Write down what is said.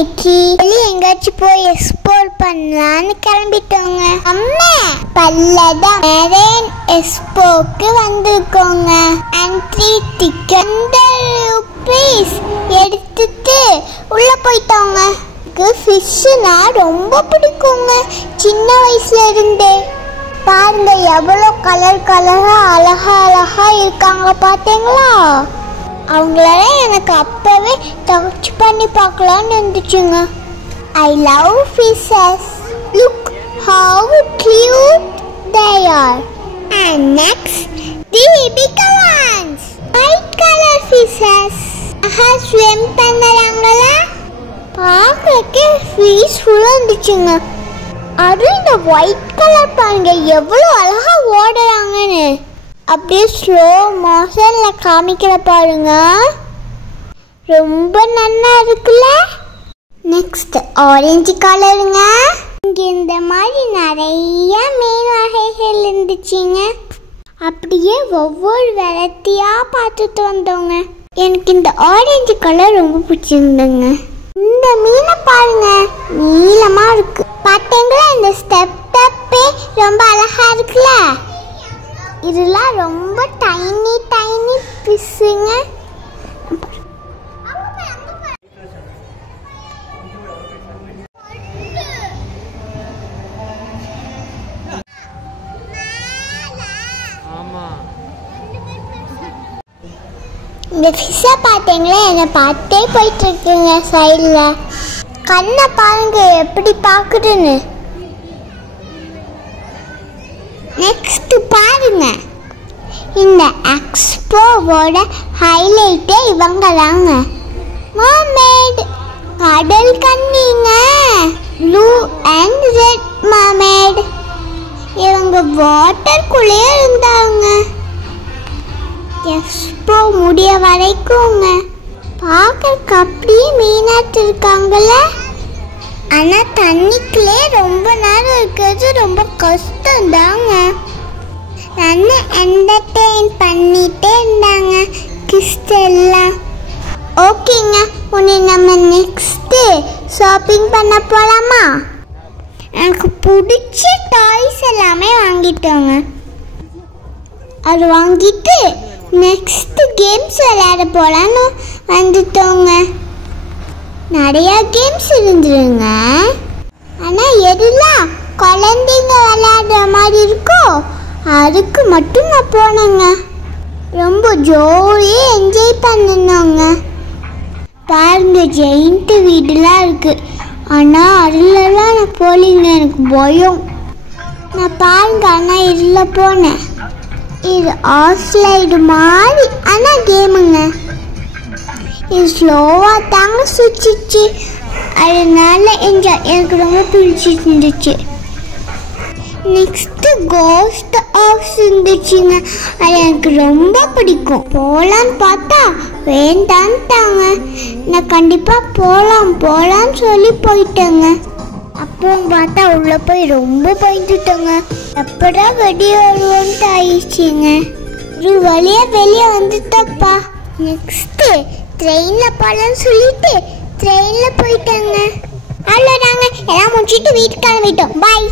இன்னைக்கு வெளியே எங்கேயாச்சும் போய் எக்ஸ்ப்ளோர் பண்ணலான்னு கிளம்பிட்டோங்க. அம்மா பல்லதான் மெரைன் எக்ஸ்போக்கு வந்திருக்கோங்க. என்ட்ரி டிக்கெட் ₹100 எடுத்துட்டு உள்ள போயிட்டோங்க. ஃபிஷ்ஷுனா ரொம்ப பிடிக்குங்க சின்ன வயசுல இருந்தே. பாருங்க எவ்வளோ கலர் கலரா அழகா அழகா இருக்காங்க பார்த்தீங்களா? அவங்களால எனக்கு அப்பவே டச் பண்ணி பார்க்கலான்னு இருந்துச்சுங்க. I love fishes. Look how cute they are. And next, the bigger ones. White color fishes. Swim பண்ணறாங்களா? பார்க்கறதுக்கு பீஸ்ஃபுல்லா இருந்துச்சுங்க. அதுவும் இந்த ஒயிட் கலர் பாருங்க எவ்வளோ அழகா ஓடுறாங்கன்னு. அப்படியே ஸ்லோ மோஷன்ல காமிக்கிற பாருங்க, ரொம்ப நல்லா இருக்குல்ல. நெக்ஸ்ட் ஆரஞ்சு கலருங்க. இங்கே இந்த மாதிரி நிறைய மீன் வகைகள் இருந்துச்சுங்க. அப்படியே ஒவ்வொரு வெரைட்டியாக பார்த்துட்டு வந்தோங்க. எனக்கு இந்த ஆரஞ்சு கலர் ரொம்ப பிடிச்சிருந்துங்க. இந்த மீனை பாருங்க நீளமாக இருக்கு பார்த்தீங்களா? இந்த ஸ்டெப்பே ரொம்ப அழகா இருக்குல்ல. இதெல்லாம் ரொம்ப டைனி டைனி ஃபிஷ்ஷுங்க. இந்த ஃபிஷ்ஷை பார்த்தீங்களா என்னை பார்த்தே போயிட்டு இருக்குங்க. சைடில் கண்ணை பாருங்க எப்படி பார்க்குதுன்னு. நெக்ஸ்ட் பாருங்க, இந்த எக்ஸ்போவோட ஹைலைட்டே இவங்க தாங்க. மர்மெய்ட் கடல் கன்னிங்க, ப்ளூ அண்ட் ரெட் மர்மெய்ட். இவங்க வாட்டருக்குள்ளே இருந்தாங்க எக்ஸ்போ முடிய வரைக்கும்ங்க. பார்க்கறதுக்கு அப்படியே மீனாட்டு இருக்காங்கல்ல. ஆனால் தண்ணிக்குள்ளே ரொம்ப நேரம் இருக்கிறது ரொம்ப கஷ்டம்தாங்க. நல்லா என்டர்டெயின் பண்ணிகிட்டே இருந்தாங்க கிறிஸ்டெல்லாம். ஓகேங்க, உன்னை நம்ம நெக்ஸ்ட்டு ஷாப்பிங் பண்ண போகலாமா? எனக்கு பிடிச்ச டாய்ஸ் எல்லாமே வாங்கிட்டோங்க. அது வாங்கிட்டு நெக்ஸ்ட்டு கேம்ஸ் விளையாட போகலான்னு வந்துட்டோங்க. நிறையா கேம்ஸ் இருந்துருங்க. ஆனால் எதுலாம் குழந்தைங்க விளையாடுற மாதிரி இருக்கோ அதுக்கு மட்டும் நான் போனேங்க. ரொம்ப ஜோலியாக என்ஜாய் பண்ணினோங்க. பாருங்க ஜெயிண்ட் வீடுலாம் இருக்குது. ஆனால் அதுலலாம் நான் போலிங்க, எனக்கு பயம். நான் பாருங்க ஆனால் இதில் போனேன். இது ஆஃப்லைடு மாதிரி ஆனால் கேமுங்க. இது ஸ்லோவாக தாங்க சுற்றிச்சு, அதனால எனக்கு ரொம்ப பிடிச்சிருந்துச்சு. நெக்ஸ்ட்டு கோஸ்ட் ஹவுஸ் இருந்துச்சுங்க. அது எனக்கு ரொம்ப பிடிக்கும். போகலான்னு பார்த்தா வேண்டான்ட்டாங்க. நான் கண்டிப்பாக போகலான்னு சொல்லி போயிட்டேங்க. அப்புறம் பார்த்தா உள்ளே போய் ரொம்ப பயந்துட்டோங்க. எப்படா வெளியே வருவோன்ட்டு ஆயிடுச்சுங்க. ஒரு வழியாக வெளியே வந்துட்டப்பா. நெக்ஸ்ட்டு ட்ரெயினில் போகலான்னு சொல்லிட்டு ட்ரெயினில் போயிட்டாங்க. அவ்வளோதாங்க, எல்லாம் முடிச்சுட்டு வீட்டுக்கு கிளம்பிட்டோம். பாய்.